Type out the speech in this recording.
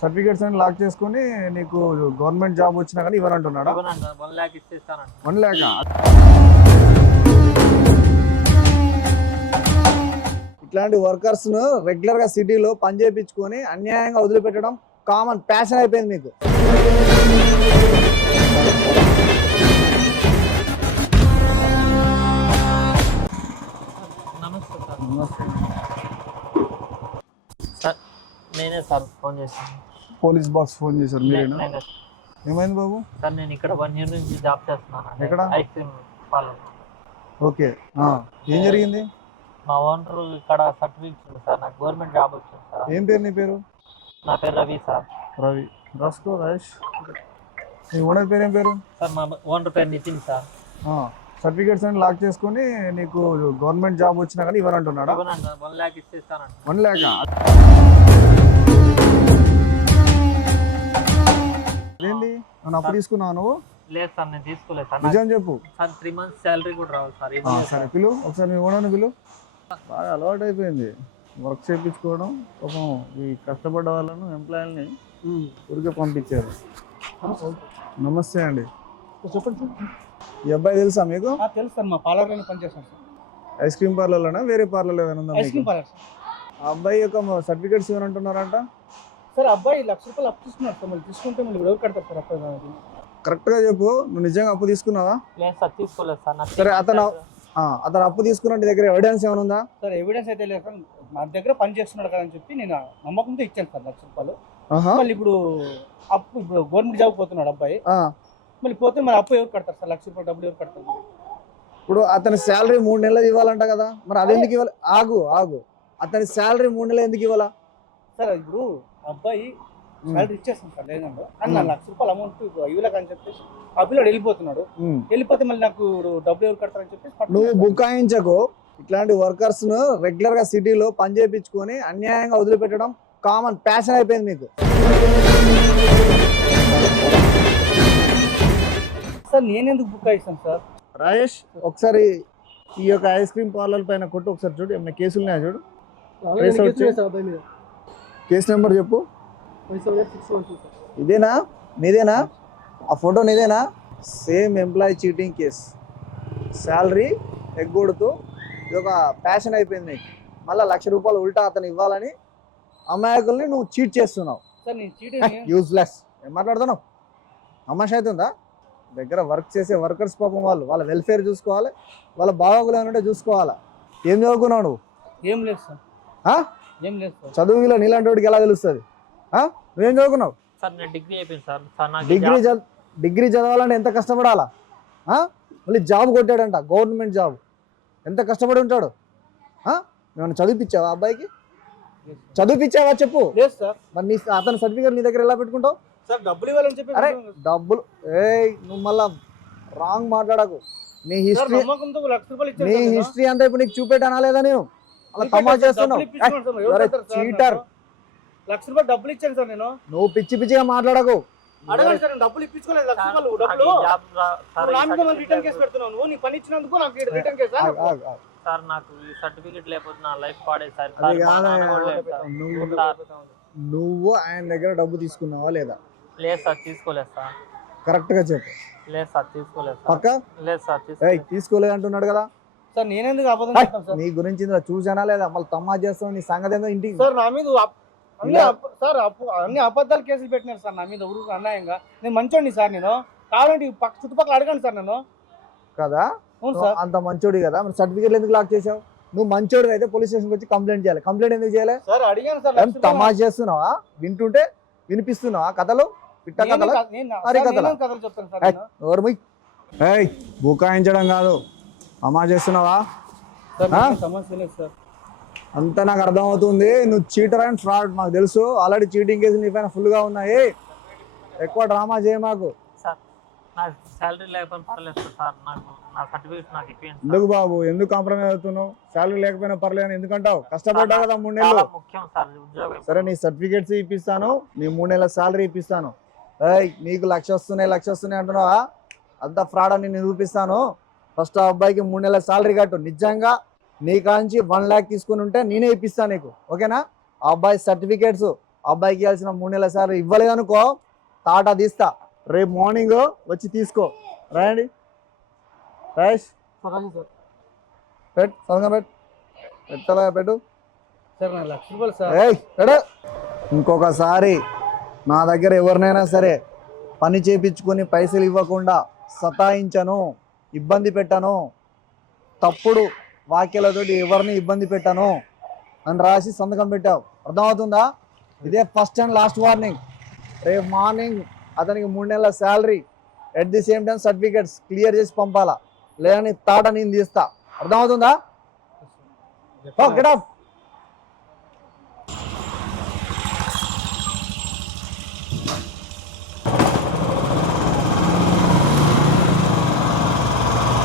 Certificates అని lock చేసుకుని నీకు గవర్నమెంట్ జాబ్ వచ్చినా కానీ ఇవ్వనంటున్నాడా? 1 lakh ఇచ్చేస్తానండి. 1 lakh ఇట్లాంటి వర్కర్స్ను రెగ్యులర్గా సిటీలో పని చేయించుకొని అన్యాయంగా వదిలిపెట్టడం కామన్ ప్యాషన్ అయిపోయింది మీకు. నమస్తే సార్. నమస్తే. సార్ నేనే సార్ ఫోన్ చేశాను. పోలీస్ బాక్స్ ఫోన్ చేశారు మీరేనా? ఏమైంది బాబు? సార్ నేను ఇక్కడ 1 year నుంచి జాబ్ చేస్తున్నాను. ఎక్కడ? Ice cream parlour. ఓకే, ఏం జరిగింది? మా ఓనర్ ఇక్కడ సర్టిఫికేట్ సార్, నాకు గవర్నమెంట్ జాబ్ వచ్చింది సార్. ఏం పేరు నీ పేరు? నా పేరు రవి సార్. రవి రాసుకో రాజేష్. నీ ఓనర్ పేరు ఏం పేరు? సార్ మా ఓనర్ పేరు నితిన్ సార్. సర్టిఫికేట్స్ అని లాక్ చేసుకుని నీకు గవర్నమెంట్ జాబ్ వచ్చినా కానీ ఇవ్వనంటున్నాడా? 1 lakh ఇచ్చేస్తానండి. 1 lakh ఏంది? నన్ను అప్పు తీసుకున్నావు నువ్వు? లేదు సార్, నేను తీసుకోలేదు సార్. నిజం చెప్పు సార్ 3 months శాలరీ కూడా రావాలి సార్. సరే పిలు ఒకసారి, మీ ఓనర్ని పిలు. బాగా అలవాటు అయిపోయింది వర్క్ చేయించుకోవడం. పాపం ఈ కష్టపడ్డ వాళ్ళను ఎంప్లాయీలని ఊరికే పంపించారు. నమస్తే అండి, చెప్పండి. ఈ అబ్బాయి తెలుసా మీకు? తెలుసు సార్, మా పార్లర్లోనే పనిచేస్తాను సార్. ఐస్ క్రీమ్ పార్లర్లోనా వేరే పార్లర్లో ఏమైనా ఉందా? Ice cream parlour sir. ఆ అబ్బాయి యొక్క సర్టిఫికేట్స్ ఇవ్వనంటున్నారంట. సార్ అబ్బాయి 1 lakh రూపాయలు అప్పు తీసుకున్నారు సార్. మళ్ళీ తీసుకుంటే మళ్ళీ ఎవరు కడతారు సార్ అప్పుడు? కరెక్ట్గా చెప్పు, నువ్వు నిజంగా అప్పు తీసుకున్నావా? లేదు సార్, తీసుకోలేదు సార్. సరే, అతను అప్పు తీసుకున్న దగ్గర ఎవిడెన్స్ ఏమైనా ఉందా? సార్ ఎవిడెన్స్ అయితే లేదు సార్. నా దగ్గర పని చేస్తున్నాడు కదా అని చెప్పి నేను నమ్మకంతో ఇచ్చాను సార్ 1 lakh రూపాయలు. మళ్ళీ ఇప్పుడు గవర్నమెంట్ జాబ్ పోతున్నాడు అబ్బాయి. మళ్ళీ పోతే మరి అప్పు ఎవరు కడతారు సార్? 1 lakh రూపాయలు డబ్బులు ఎవరు కడతారు? ఇప్పుడు అతని శాలరీ 3 నెలలు ఇవ్వాలంట కదా, మరి అది ఎందుకు ఇవ్వాలి? ఆగు, అతని శాలరీ 3 నెలలు ఎందుకు ఇవ్వాలా? సార్ ఇప్పుడు అబ్బాయి శాలరీ ఇచ్చేస్తాను సార్ లేదండి, కానీ 1 lakh రూపాయలు అమౌంట్ ఇవ్వలేక అని చెప్పేసి ఆ పిల్లడు వెళ్ళిపోతున్నాడు. వెళ్ళిపోతే మళ్ళీ నాకు డబ్బులు ఎవరు కడతారని చెప్పేసి నువ్వు బుకాయించకు. ఇట్లాంటి వర్కర్స్ ను రెగ్యులర్ గా సిటీలో పని చేయించుకొని అన్యాయంగా వదిలిపెట్టడం కామన్ ప్యాషన్ అయిపోయింది మీకు. సార్ నేనెందుకు బుకాయిస్తాను సార్? రాజేష్, ఒకసారి ఈ యొక్క ఐస్ క్రీమ్ పార్లర్ పైన కొట్టు ఒకసారి చూడు, ఏమైనా కేసులు ఉన్నాయా చూడు. కేసు నెంబర్ చెప్పు. ఇదేనా? నీదేనా? ఆ ఫోటో నీదేనా? Same employee cheating case, salary ఎగ్గొడుతూ ఇది ఒక ప్యాషన్ అయిపోయింది నీకు. మళ్ళీ 1 lakh రూపాయలు ఉల్టా అతను ఇవ్వాలని అమాయకుల్ని నువ్వు చీట్ చేస్తున్నావు. యూజ్లెస్. ఏం మాట్లాడుతున్నావు? అమ్మాయి అవుతుందా? దగ్గర వర్క్ చేసే వర్కర్స్ పాపం వాళ్ళ వెల్ఫేర్ చూసుకోవాలి, వాళ్ళ బాగోగులు ఏమంటే చూసుకోవాలా. ఏం చదువుకున్నావు నువ్వు? ఏం లేదు సార్. ఏం లేదు సార్. చదువులో నీలాంటి వాడికి ఎలా తెలుస్తుంది? నువ్వేం చదువుకున్నావు? సార్ నేను డిగ్రీ అయిపోయింది సార్. డిగ్రీ చదవాలంటే ఎంత కష్టపడాలా? మళ్ళీ జాబ్ కొట్టాడంట, గవర్నమెంట్ జాబ్. ఎంత కష్టపడి ఉంటాడు? ఏమన్నా చదివిపించావా అబ్బాయికి? చదివిపించావా చెప్పు. లేదు సార్. మరి అతని సర్టిఫికేట్ నీ దగ్గర ఎలా పెట్టుకుంటావు? సార్ డబ్బులు ఇవ్వాలని చెప్పి. అరే డబ్బులు, నువ్వు మళ్ళా రాంగ్ మాట్లాడకు. నీ హిస్టరీ అంతా ఇప్పుడు నీకు చూపెట్టానా లేదా? నేను అలా తమాషా చేస్తున్నావు. చీటర్. 1 lakh రూపాయలు డబ్బులు ఇచ్చాను సార్ నేను. నువ్వు పిచ్చిగా మాట్లాడకు. అడగండి సార్, డబ్బులు ఇప్పించుకోలేదు. 1 lakh రూపాయలు డబ్బులు రిటర్న్ కేసు పెడుతున్నావు నువ్వు. నీ పని ఇచ్చినందుకు నాకు రిటర్న్ కేసు సార్. నాకు ఈ సర్టిఫికేట్ లేకపోతే నా లైఫ్ పాడే సార్. నువ్వు ఆయన దగ్గర డబ్బు తీసుకున్నావా లేదా? లేదు సార్, తీసుకోలేదు సార్. కరెక్ట్ గా చెప్పు. లేదు సార్, తీసుకోలేదు. పక్క? లేదు సార్, తీసుకోలేదు అంటున్నాడు కదా సార్. నేనెందుకు అబద్ధం చెప్తాను సార్? నీ గురించి చూసానా లేదా? మళ్ళీ తమ్మా చేస్తావు. నీ సంగతి ఏందో ఇంటికి. సార్ నా మీద అన్ని అబద్ధాలు కేసులు పెట్టినారు సార్ నా మీద ఊరు అన్యాయంగా. నేను మంచోడిని సార్. నేను కావాలంటే చుట్టుపక్కల అడగండి సార్ నన్ను. కదా అంత మంచోడి కదా, మరి సర్టిఫికేట్లు ఎందుకు లాక్ చేసావు? నువ్వు మంచోడి అయితే పోలీస్ స్టేషన్కి వచ్చి కంప్లైంట్ చేయాలి. కంప్లైంట్ ఎందుకు చేయాలి సార్? అడిగాను సార్. తమాషా చేస్తున్నావా? వింటుంటే వినిపిస్తున్నావా కథలు? పిట్ట కథలు, హరి కథలు చెప్తాను సార్. బుకాయించడం కాదు, తమాషా చేస్తున్నావా? సమస్య లేదు సార్. అంతా నాకు అర్థమవుతుంది. నువ్వు చీటర్ అండ్ ఫ్రాడ్ మాకు తెలుసు. ఆల్రెడీ చీటింగ్ కేసులు నీ పైన ఫుల్గా ఉన్నాయి. ఎక్కువ డ్రామా చేయ మాకు. నాకు శాలరీ లేకపోయినా పర్లేదు సార్. నా సర్టిఫికేట్ నాకు ఇప్పించండి. ఎందుకు బాబు, ఎందుకు కాంప్రమైజ్ అవుతున్నావు? శాలరీ లేకపోయినా పర్లేదు ఎందుకంటావు? కష్టపడ్డావు కదా 3 నెలలు. ముఖ్యం సార్ ఉద్యోగం. సరే, నీ సర్టిఫికేట్స్ ఇప్పిస్తాను, నీ 3 నెలల శాలరీ ఇప్పిస్తాను. నీకు 1 lakh వస్తున్నాయి అంటున్నావా? అంత ఫ్రాడ్ అని నిరూపిస్తాను. ఫస్ట్ ఆ అబ్బాయికి 3 నెలల శాలరీ కట్టు. నిజంగా నీ కాంచి 1 lakh తీసుకుని ఉంటే నేనే ఇప్పిస్తాను నీకు, ఓకేనా? ఆ అబ్బాయి సర్టిఫికేట్స్ అబ్బాయికి ఇవ్వాల్సిన 3 నెలల సాలరీ ఇవ్వలేదనుకో తాటా తీస్తా. రేపు మార్నింగ్ వచ్చి తీసుకో. రాయండి రాయేష్, పెట్టు సంతకం పెట్టు. పెట్టవా పెట్టు. సార్ నాకు ₹1,00,000 సార్. ఏయ్ పెట్టు. ఇంకొకసారి నా దగ్గర ఎవరినైనా సరే పని చేపించుకొని పైసలు ఇవ్వకుండా సతాయించను, ఇబ్బంది పెట్టను, తప్పుడు వాక్యాలతోటి ఎవరిని ఇబ్బంది పెట్టను అని రాసి సంతకం పెట్టావు. అర్థమవుతుందా? ఇదే ఫస్ట్ అండ్ లాస్ట్ వార్నింగ్. రేపు మార్నింగ్ అతనికి 3 నెలల salary at the same time certificates clear చేసి పంపాలా, లేదని తాట నేను తీస్తా. అర్థమవుతుందా? Get out.